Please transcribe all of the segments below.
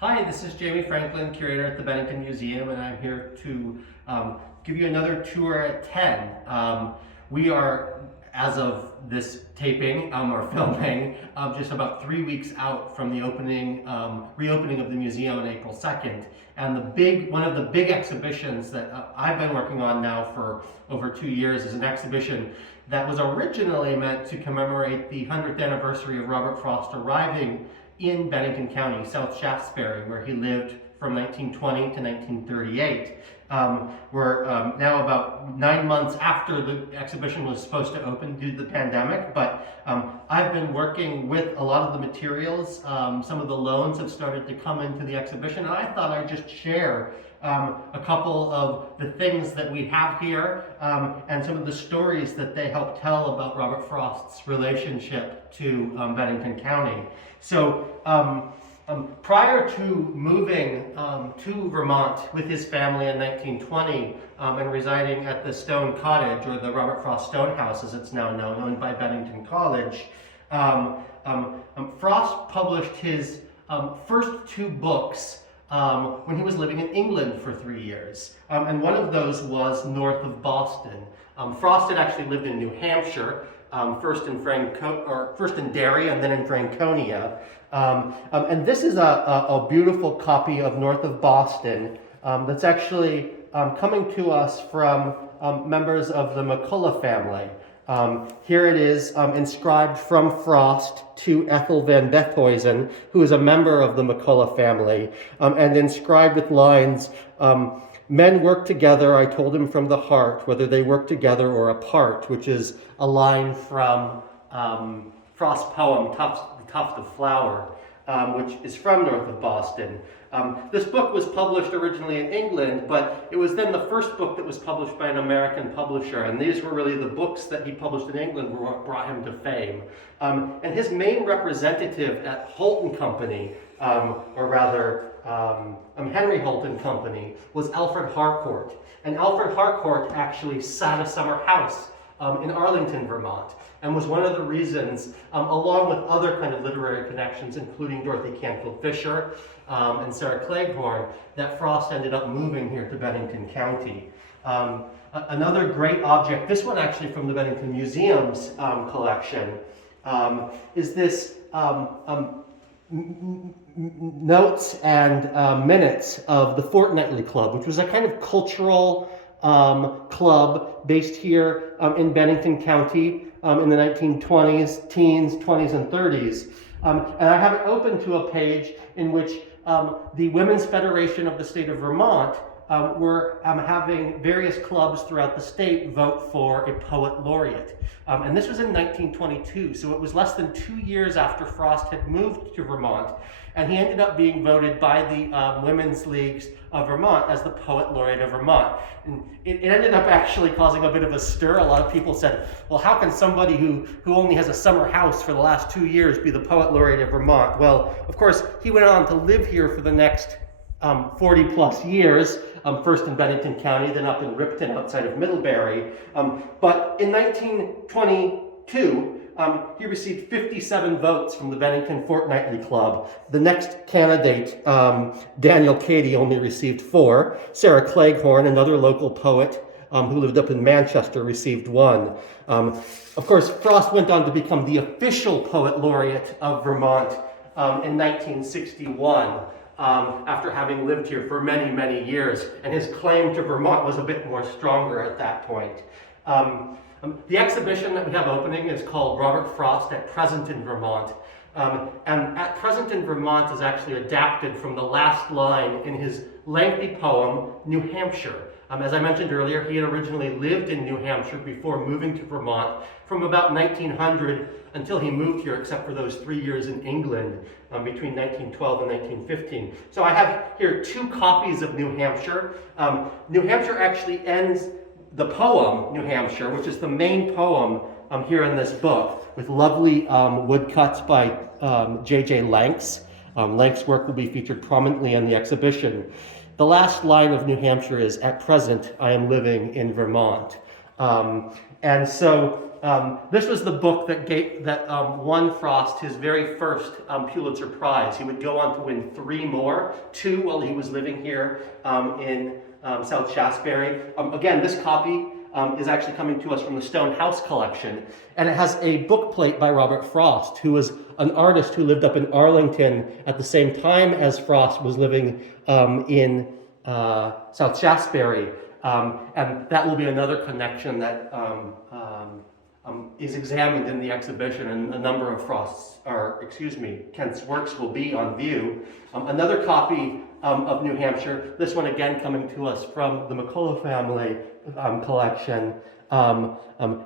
Hi, this is Jamie Franklin, curator at the Bennington Museum, and I'm here to give you another tour at 10. We are, as of this taping or filming, just about 3 weeks out from the reopening of the museum on April 2nd. And one of the big exhibitions that I've been working on now for over 2 years is an exhibition that was originally meant to commemorate the 100th anniversary of Robert Frost arriving in Bennington County, South Shaftesbury, where he lived from 1920 to 1938. We're now about 9 months after the exhibition was supposed to open due to the pandemic, but I've been working with a lot of the materials. Some of the loans have started to come into the exhibition, and I thought I'd just share a couple of the things that we have here and some of the stories that they help tell about Robert Frost's relationship to Bennington County. So prior to moving to Vermont with his family in 1920 and residing at the Stone Cottage, or the Robert Frost Stone House as it's now known, owned by Bennington College, Frost published his first 2 books when he was living in England for 3 years. And one of those was north of Boston. Frost had actually lived in New Hampshire, first in Derry and then in Franconia. And this is a beautiful copy of North of Boston that's actually coming to us from members of the McCullough family. Here it is, inscribed from Frost to Ethel van Bethhuizen, who is a member of the McCullough family, and inscribed with lines, "Men work together, I told him from the heart, whether they work together or apart," which is a line from Frost's poem, Tuft of Flower, which is from north of Boston. This book was published originally in England, but it was then the first book that was published by an American publisher, and these were really the books that he published in England what brought him to fame. And his main representative at Holt and Company, or rather Henry Holt and Company, was Alfred Harcourt. And Alfred Harcourt actually sat a summer house in Arlington, Vermont, and was one of the reasons, along with other kind of literary connections, including Dorothy Canfield Fisher and Sarah Cleghorn, that Frost ended up moving here to Bennington County. Another great object, this one actually from the Bennington Museum's collection, is this notes and minutes of the Fortnightly Club, which was a kind of cultural club based here in Bennington County in the 1920s, teens, 20s, and 30s. And I have it open to a page in which the Women's Federation of the state of Vermont were having various clubs throughout the state vote for a poet laureate. And this was in 1922, so it was less than 2 years after Frost had moved to Vermont, and he ended up being voted by the Women's Leagues of Vermont as the Poet Laureate of Vermont. And it ended up actually causing a bit of a stir. A lot of people said, well, how can somebody who only has a summer house for the last 2 years be the Poet Laureate of Vermont? Well, of course, he went on to live here for the next 40 plus years, first in Bennington County, then up in Ripton outside of Middlebury. But in 1922, he received 57 votes from the Bennington Fortnightly Club. The next candidate, Daniel Cady, only received 4. Sarah Cleghorn, another local poet who lived up in Manchester, received 1. Of course, Frost went on to become the official Poet Laureate of Vermont in 1961. After having lived here for many, many years, and his claim to Vermont was a bit more stronger at that point. The exhibition that we have opening is called Robert Frost at Present in Vermont. And At Present in Vermont is actually adapted from the last line in his lengthy poem, New Hampshire. As I mentioned earlier, he had originally lived in New Hampshire before moving to Vermont from about 1900 until he moved here, except for those 3 years in England between 1912 and 1915. So I have here 2 copies of New Hampshire. New Hampshire actually ends the poem, New Hampshire, which is the main poem here in this book, with lovely woodcuts by J.J. Lanks. Lanks' work will be featured prominently in the exhibition. The last line of New Hampshire is, "At present, I am living in Vermont." And so this was the book that won Frost his very first Pulitzer Prize. He would go on to win 3 more, 2 while he was living here in South Shaftesbury. Again, this copy is actually coming to us from the Stone House collection, and it has a book plate by Robert Frost, who was an artist who lived up in Arlington at the same time as Frost was living in South Shaftesbury. And that will be another connection that is examined in the exhibition, and a number of Kent's works will be on view. Another copy of New Hampshire, this one again coming to us from the McCullough family collection,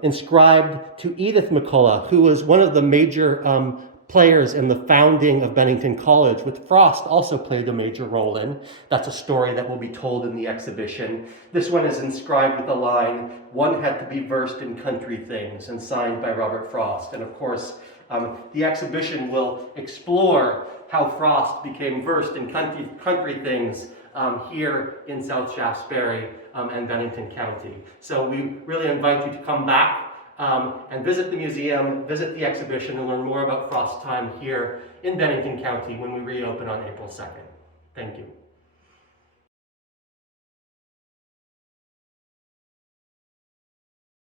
inscribed to Edith McCullough, who was one of the major players in the founding of Bennington College, which Frost also played a major role in. That's a story that will be told in the exhibition. This one is inscribed with the line, "One had to be versed in country things," and signed by Robert Frost. And of course, the exhibition will explore how Frost became versed in country things here in South Shaftesbury and Bennington County. So we really invite you to come back and visit the museum, visit the exhibition, and learn more about Frost's time here in Bennington County when we reopen on April 2nd. Thank you.